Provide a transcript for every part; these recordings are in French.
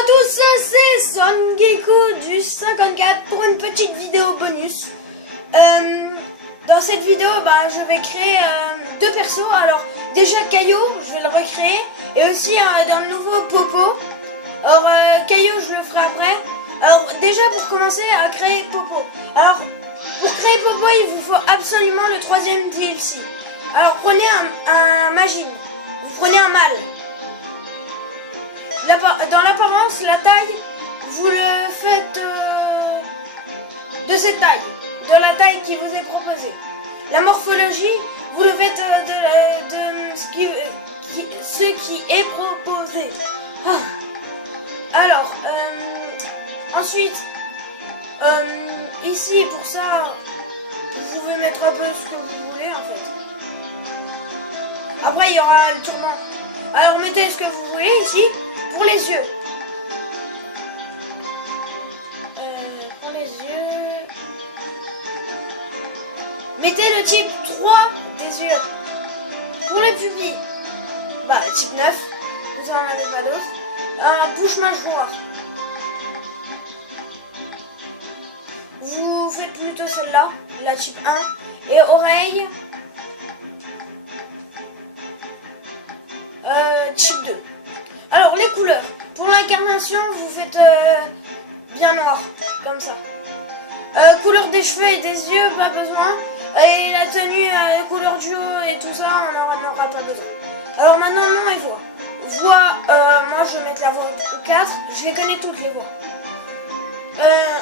à tous, c'est Son Gecko du 54 pour une petite vidéo bonus. Dans cette vidéo, je vais créer deux persos. Alors déjà Caillou, je vais le recréer, et aussi dans le nouveau Popo. Alors Caillou, je le ferai après. Alors déjà pour commencer à créer Popo. Alors pour créer Popo, il vous faut absolument le troisième DLC. Alors prenez un Magine, vous prenez un mâle. Dans l'apparence, la taille, vous le faites de cette taille, de la taille qui vous est proposée. La morphologie, vous le faites de ce qui est proposé. Alors, ensuite, ici pour ça, vous pouvez mettre un peu ce que vous voulez en fait. Après, il y aura le turban. Alors, mettez ce que vous voulez ici. Pour les yeux. Pour les yeux. Mettez le type 3 des yeux. Pour les pupilles. Type 9. Vous en avez pas d'autres. Bouche mâchoire. Vous faites plutôt celle-là. La type 1. Et oreille. Type 2. Alors les couleurs, pour l'incarnation vous faites bien noir, comme ça. Couleur des cheveux et des yeux, pas besoin. Et la tenue, couleur du haut et tout ça, on n'aura pas besoin. Alors maintenant nom et voix. Voix, moi je vais mettre la voix 4, je les connais toutes les voix.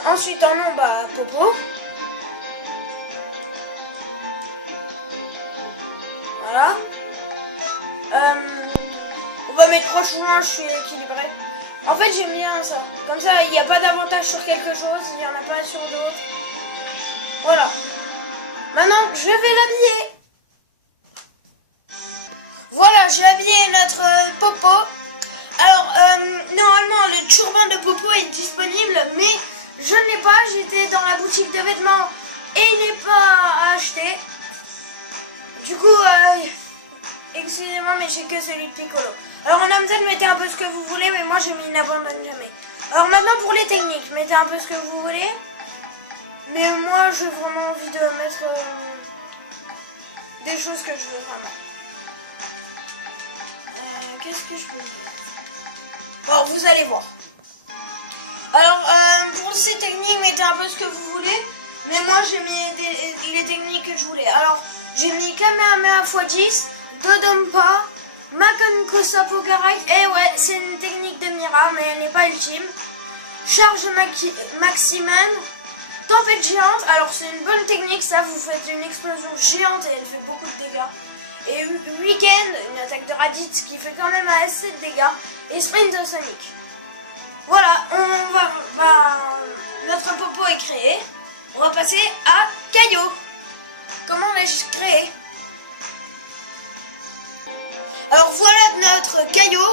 Ensuite en nom, Popo. Voilà. On va mettre franchement, je suis équilibré. En fait, j'aime bien ça. Comme ça, il n'y a pas d'avantage sur quelque chose, il n'y en a pas sur d'autres. Voilà. Maintenant, je vais l'habiller. Voilà, j'ai habillé notre Popo. Alors, normalement, le turban de Popo est disponible, mais je ne l'ai pas. J'étais dans la boutique de vêtements et il n'est pas à acheter. Du coup, excusez-moi, mais j'ai que celui de Piccolo. Alors en Amazon, mettez un peu ce que vous voulez, mais moi j'ai mis n'abandonne jamais. Alors maintenant pour les techniques, mettez un peu ce que vous voulez. Mais moi j'ai vraiment envie de mettre des choses que je veux vraiment. Qu'est-ce que je peux mettre? Bon, vous allez voir. Alors pour ces techniques, mettez un peu ce que vous voulez. Mais moi j'ai mis les techniques que je voulais. Alors j'ai mis Kamehameha x10, Dodonpa, Makon Kosa Pokerai, et ouais, c'est une technique de Mira, mais elle n'est pas ultime. Charge maximum, tempête géante, alors c'est une bonne technique, ça, vous faites une explosion géante et elle fait beaucoup de dégâts. Et weekend, une attaque de Raditz qui fait quand même assez de dégâts, et sprint de Sonic. Voilà, notre Popo est créé, on va passer à Caillou. Comment l'ai-je créé? Alors voilà notre Caillou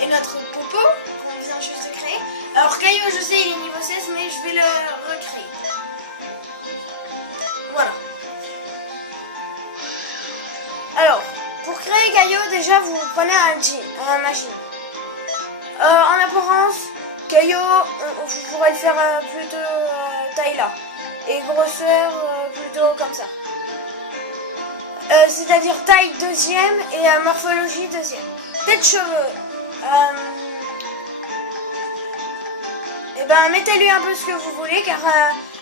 et notre Popo qu'on vient juste de créer. Alors Caillou, je sais, il est niveau 16, mais je vais le recréer. Voilà. Alors, pour créer Caillou, déjà vous prenez un Magine. En apparence, Caillou, vous pourrez le faire plutôt taille là. Et grosseur plutôt comme ça. C'est-à-dire taille deuxième et morphologie deuxième. Tête cheveux. Mettez-lui un peu ce que vous voulez, car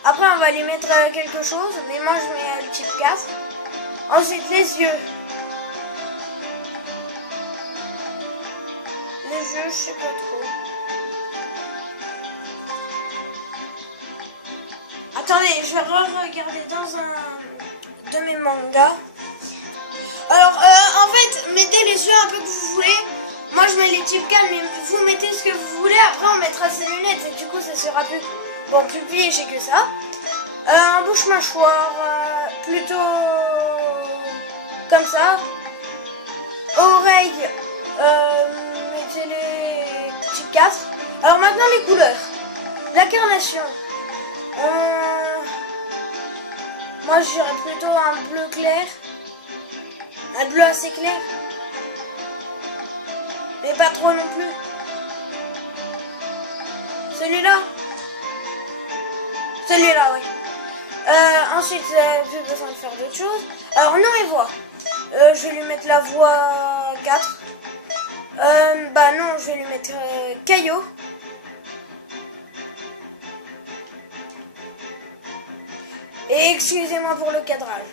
après on va lui mettre quelque chose. Mais moi je mets le type 4. Ensuite les yeux. Les yeux, je sais pas trop. Attendez, je vais re-regarder dans un de mes mangas. Alors, en fait, mettez les yeux un peu que vous voulez. Moi, je mets les types 4, mais vous mettez ce que vous voulez. Après, on mettra ses lunettes et du coup, ça sera plus... Bon, pupille, j'ai que ça. En bouche mâchoire, plutôt comme ça. Oreille, mettez les types 4. Alors maintenant, les couleurs. L'incarnation. Moi, je dirais plutôt un bleu clair. Un bleu assez clair. Mais pas trop non plus. celui-là. Celui-là, oui. Ensuite, plus besoin de faire d'autres choses. Alors, nom et voix. Je vais lui mettre la voix 4. Bah non, je vais lui mettre Caillot. Et excusez-moi pour le cadrage.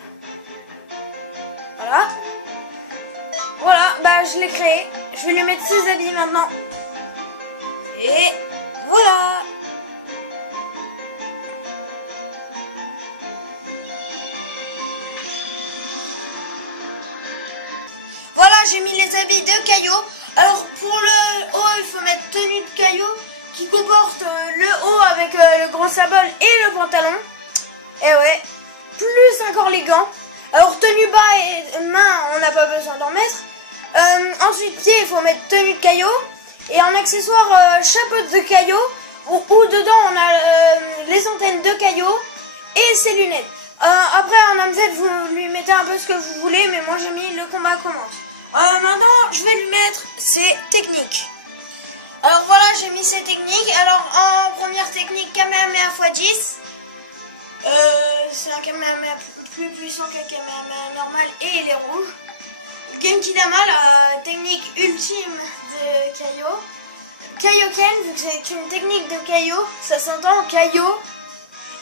Voilà. Voilà, bah je l'ai créé. Je vais lui mettre ses habits maintenant. Et voilà. Voilà, j'ai mis les habits de Caillot. Alors pour le haut, il faut mettre tenue de Caillot qui comporte le haut avec le grand symbole et le pantalon. Et ouais, plus encore les gants. Alors tenue bas et main, on n'a pas besoin d'en mettre. Ensuite pied, il faut mettre tenue de Caillot. Et en accessoire, chapeau de Caillot. Où dedans on a les antennes de Caillot et ses lunettes. Après en MZ, vous lui mettez un peu ce que vous voulez, mais moi j'ai mis le combat commence. Maintenant, je vais lui mettre ses techniques. Alors voilà, j'ai mis ses techniques. Alors en première technique, Kamehameha x10. C'est un Kamehameha plus puissant qu'un Kamehameha normal et il est rouge. Genki Dama, la technique ultime de Caillot. Kaioken, vu que c'est une technique de Caillot, ça s'entend Caillot.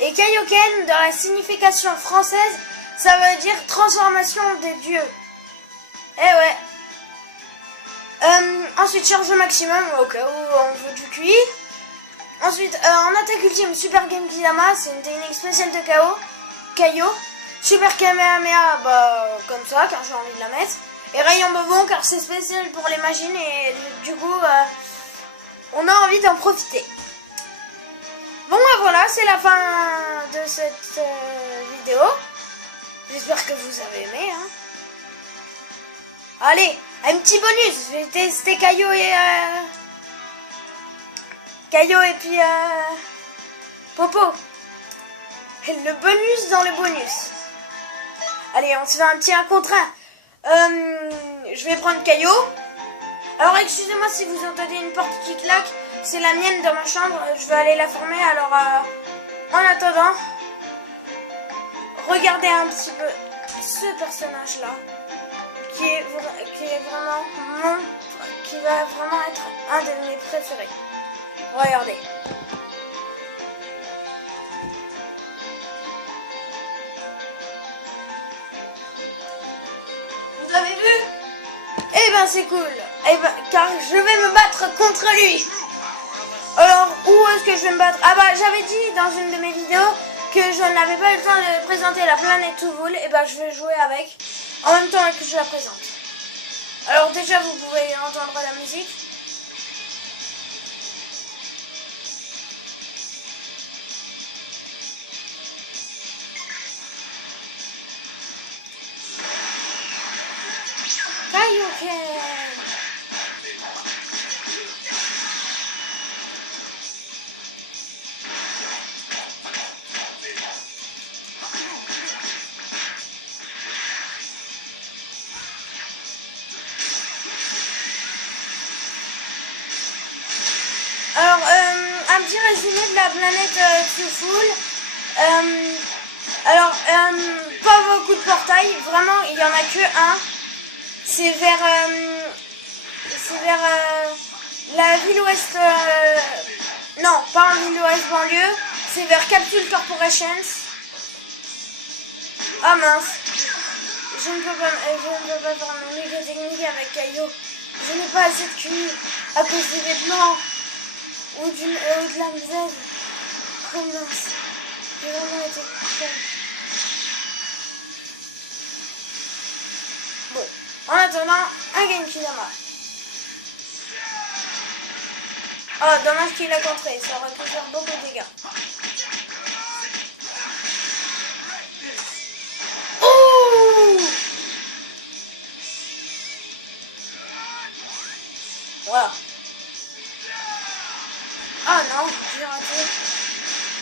Et Kaioken, dans la signification française, ça veut dire transformation des dieux. Eh ouais. Ensuite, charge au maximum au cas où on veut du QI. Ensuite, en attaque ultime, Super Genki Dama, c'est une technique spéciale de Caillot. Super Kamehameha, bah comme ça, car j'ai envie de la mettre. Et Rayon Bobon, car c'est spécial pour les machines et du coup, on a envie d'en profiter. Bon, bah voilà, c'est la fin de cette vidéo. J'espère que vous avez aimé. Hein. Allez, un petit bonus. Je vais tester Caillot et puis Popo. Et le bonus dans le bonus. Allez, on se fait un petit 1 contre 1. Je vais prendre Caillot. Alors excusez-moi si vous entendez une porte qui claque. C'est la mienne dans ma chambre. Je vais aller la fermer. Alors en attendant, regardez un petit peu ce personnage là. Qui va vraiment être un de mes préférés. Regardez. Vous avez vu? Eh ben c'est cool. Eh ben, car je vais me battre contre lui. Alors, où est-ce que je vais me battre? Ah bah j'avais dit dans une de mes vidéos que je n'avais pas eu le temps de présenter la planète Touvoul. Et ben je vais jouer avec en même temps que je la présente. Alors déjà vous pouvez entendre la musique. Kaioken. Alors, un petit résumé de la planète Touvoul. Alors, pas beaucoup de portails, vraiment, il n'y en a que un. C'est vers la ville ouest, non, pas en ville ouest banlieue, c'est vers Capsule Corporations. Ah mince, je ne peux pas faire mon méga technique avec Caillot. Je n'ai pas assez de QI à cause des vêtements ou de la misère. Oh mince, j'ai vraiment été calme. Bon, en attendant, un Genki Dama. Oh, dommage qu'il a contré, ça aurait pu faire beaucoup de dégâts. Oh! Voilà. Ah non, j'ai raté.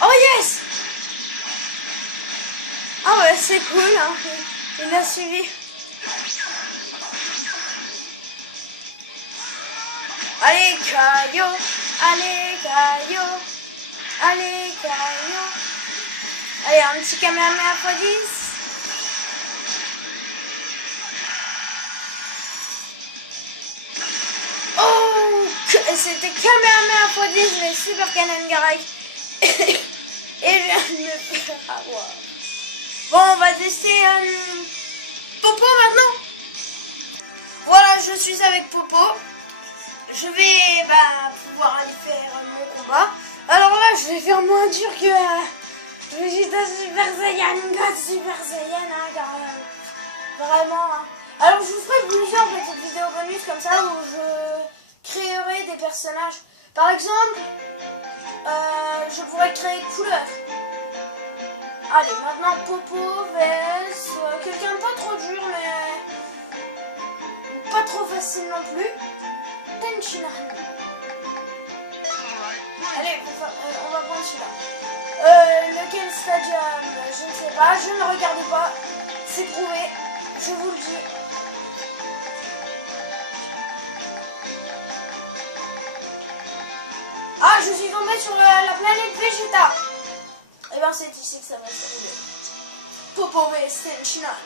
Oh yes! Ah ouais, c'est cool, hein. Il a suivi. Allez, Caillot! Allez, Caillot! Allez, carrément. Allez, un petit Kamehameha x10. Oh, c'était Kamehameha x10, mais Super Canon Garai. Et je viens de me faire avoir. Bon, on va tester Popo maintenant. Voilà, je suis avec Popo. Je vais pouvoir aller faire mon combat. Alors là, je vais faire moins dur que Vegeta Super Saiyan, God Super Saiyan, hein, car vraiment. Hein. Alors je vous ferai plusieurs petites vidéos bonus comme ça où je créerai des personnages. Par exemple, je pourrais créer couleur. Allez, maintenant Popo vs quelqu'un de pas trop dur mais pas trop facile non plus. Tenshinhan. Allez, on va prendre celui-là. Lequel stadium? Je ne sais pas, je ne regarde pas. C'est prouvé, je vous le dis. Ah, je suis tombée sur la planète Vegeta. Et bien c'est ici que ça va se dérouler. Popo vs Tenshinhan.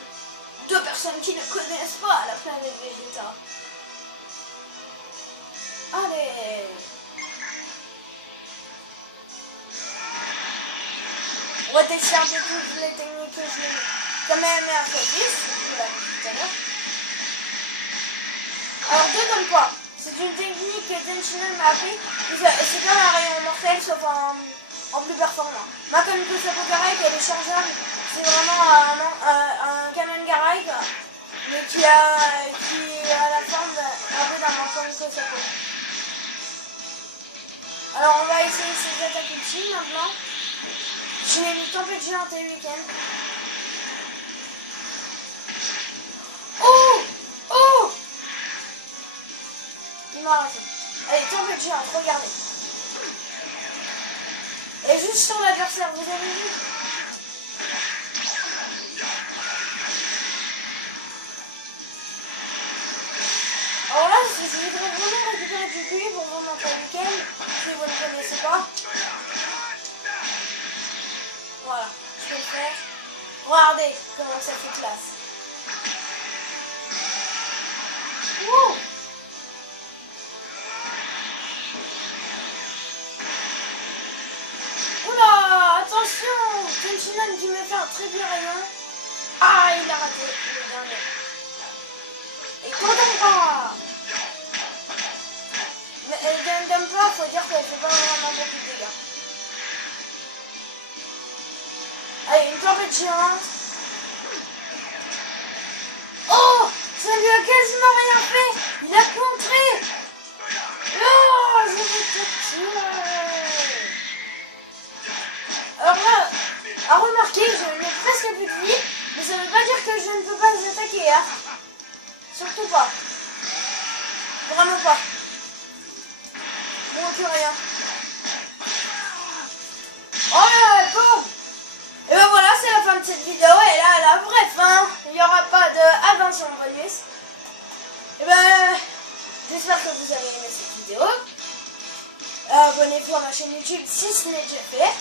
Deux personnes qui ne connaissent pas la planète Vegeta. Allez. On va tester un peu toutes les techniques que je mets. Quand même à x10, je l'ai dit tout à l'heure. Alors deux comme quoi. C'est une technique que Tenshinhan m'a appris. C'est comme un rayon mortel sauf en plus performant. Ma comme que ça peut paraître, elle est chargeable. C'est vraiment un Kamen Garai mais qui a la forme un peu d'un enfant que ça peut. Alors on va essayer ces attaques ultimes maintenant. Je l'ai mis tempête géante et week-end. Oh! Oh! Il m'a arrêté. Allez, tempête géante, regardez. Et juste sur l'adversaire, vous avez vu? Alors là, je voudrais vraiment récupérer du QI pour vous montrer lequel, si vous ne connaissez pas. Voilà, je vais le faire. Regardez comment ça fait classe. Wouh! Oula, attention! Tenshinhan qui me fait un très bien rayon. Ah, il a raté le dernier. Et Gundam, mais Gundam, faut dire qu'elle fait pas vraiment beaucoup de dégâts. Allez, une tempête géante. Oh, ça lui a quasiment rien fait. Il a contré. Oh, je vais te tuer. Alors là, à remarquer, je n'ai presque plus de vie, mais ça ne veut pas dire que je ne peux pas les attaquer. Hein. Surtout pas. Vraiment pas. Bon, plus rien. Oh là là, bon. Et ben voilà, c'est la fin de cette vidéo. Et là, à la vraie fin, il n'y aura pas d'attention bonus. Et ben, j'espère que vous avez aimé cette vidéo. Abonnez-vous à ma chaîne YouTube si ce n'est déjà fait.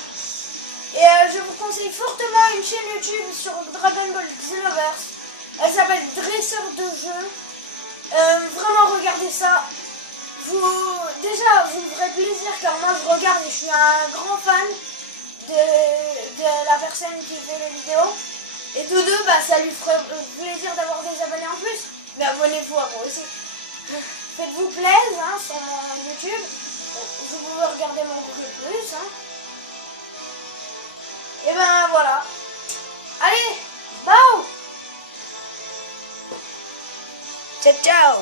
Et je vous conseille fortement une chaîne YouTube sur Dragon Ball Xenoverse. Elle s'appelle Dresseur de jeu. Vraiment regardez ça. Déjà vous me ferez plaisir car moi je regarde et je suis un grand fan de la personne qui fait les vidéos. Et tous deux, ça lui ferait plaisir d'avoir des abonnés en plus. Mais abonnez-vous à moi aussi. Faites-vous plaisir hein, sur mon YouTube. Vous pouvez regarder mon Google Plus. Hein. Et ben voilà. Allez, bye. Ciao, ciao.